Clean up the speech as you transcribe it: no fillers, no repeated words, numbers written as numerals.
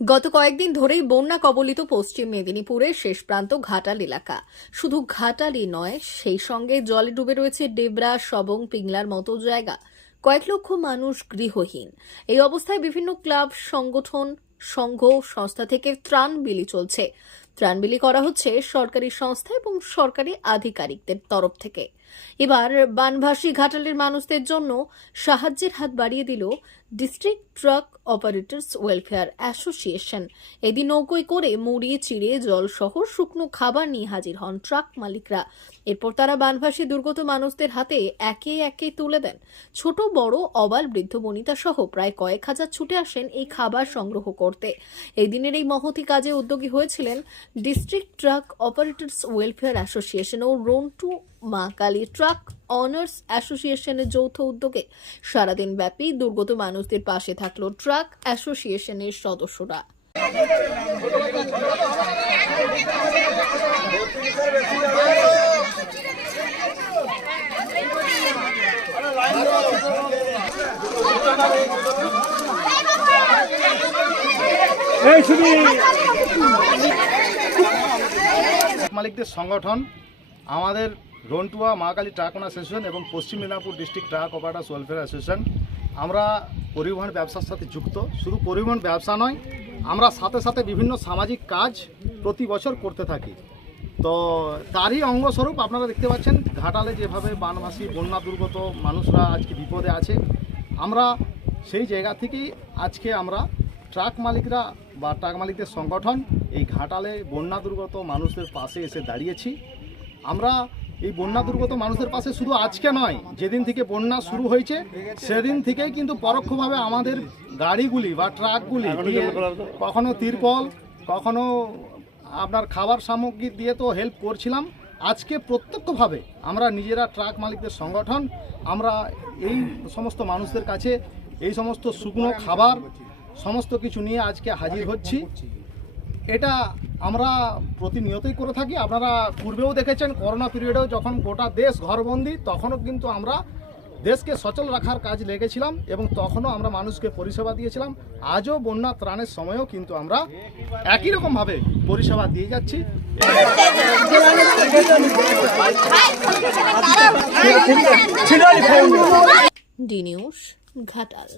গত কয়েকদিন ধরেই বন্যা কবলিত পশ্চিম মেদিনীপুরের শেষ প্রান্ত ঘাটাল এলাকা। শুধু ঘাটালই নয়, সেই সঙ্গে জলে ডুবে রয়েছে ডেবরা, সবং, পিংলার মতো জায়গা। কয়েক লক্ষ মানুষ গৃহহীন। এই অবস্থায় বিভিন্ন ক্লাব, সংগঠন, সংঘ, সংস্থা থেকে ত্রাণ বিলি চলছে। ত্রাণ বিলি করা হচ্ছে সরকারি সংস্থা এবং সরকারি আধিকারিকদের তরফ থেকে। এবার বানভাসী ঘাটালের মানুষদের জন্য সাহায্যের হাত বাড়িয়ে দিল district truck operators welfare association. এদিন নৌকোয় করে মুড়িয়ে চিড়ে জল সহ শুকনো খাবার নিয়ে হাজির হন ট্রাক মালিকরা। এরপর তারা বানভাসী দুর্গত মানুষদের হাতে একে একে তুলে দেন। ছোট বড়, অবাল, বৃদ্ধ বনিতা সহ প্রায় কয়েক হাজার ছুটে আসেন এই খাবার সংগ্রহ করতে। এই দিনের এই মহতি কাজে উদ্যোগী হয়েছিলেন district truck operators welfare association ও রন্টু মা কালী ট্রাক অনার্স অ্যাসোসিয়েশনের যৌথ উদ্যোগে। সারাদিন ব্যাপী দুর্গত মানুষদের পাশে থাকলো ট্রাক অ্যাসোসিয়েশনের সদস্যরা। মালিকদের সংগঠন আমাদের রন্টুয়া মা কালী ট্রাক ওনার অ্যাসোসিয়েশন এবং পশ্চিম Medinipur district truck operators welfare association, আমরা পরিবহন ব্যবসার সাথে যুক্ত। শুধু পরিবহন ব্যবসা নয়, আমরা সাথে সাথে বিভিন্ন সামাজিক কাজ প্রতি বছর করতে থাকি। তো তারই অঙ্গস্বরূপ আপনারা দেখতে পাচ্ছেন ঘাটালে যেভাবে বানভাসী বন্যা দুর্গত মানুষরা আজকে বিপদে আছে, আমরা সেই জায়গা থেকেই আজকে আমরা ট্রাক মালিকরা বা ট্রাক মালিকদের সংগঠন এই ঘাটালে বন্যা দুর্গত মানুষদের পাশে এসে দাঁড়িয়েছি। আমরা এই বন্যা দুর্গত মানুষদের পাশে শুধু আজকে নয়, যেদিন থেকে বন্যা শুরু হয়েছে সেদিন থেকেই কিন্তু পরোক্ষভাবে আমাদের গাড়িগুলি বা ট্রাকগুলি কখনো তিরপল, কখনো আপনার খাবার সামগ্রী দিয়ে তো হেল্প করছিলাম। আজকে প্রত্যক্ষভাবে আমরা নিজেরা ট্রাক মালিকদের সংগঠন আমরা এই সমস্ত মানুষদের কাছে এই সমস্ত শুকনো খাবার সমস্ত কিছু নিয়ে আজকে হাজির হচ্ছি। এটা আমরা প্রতিনিয়তই করে থাকি। আপনারা পূর্বেও দেখেছেন করোনা পিরিয়ডেও যখন গোটা দেশ ঘরবন্দি, তখনও কিন্তু আমরা দেশকে সচল রাখার কাজ লেগেছিলাম এবং তখনও আমরা মানুষকে পরিষেবা দিয়েছিলাম। আজও বন্যা ত্রাণের সময়ও কিন্তু আমরা একই রকমভাবে পরিষেবা দিয়ে যাচ্ছি। D news, Ghatal.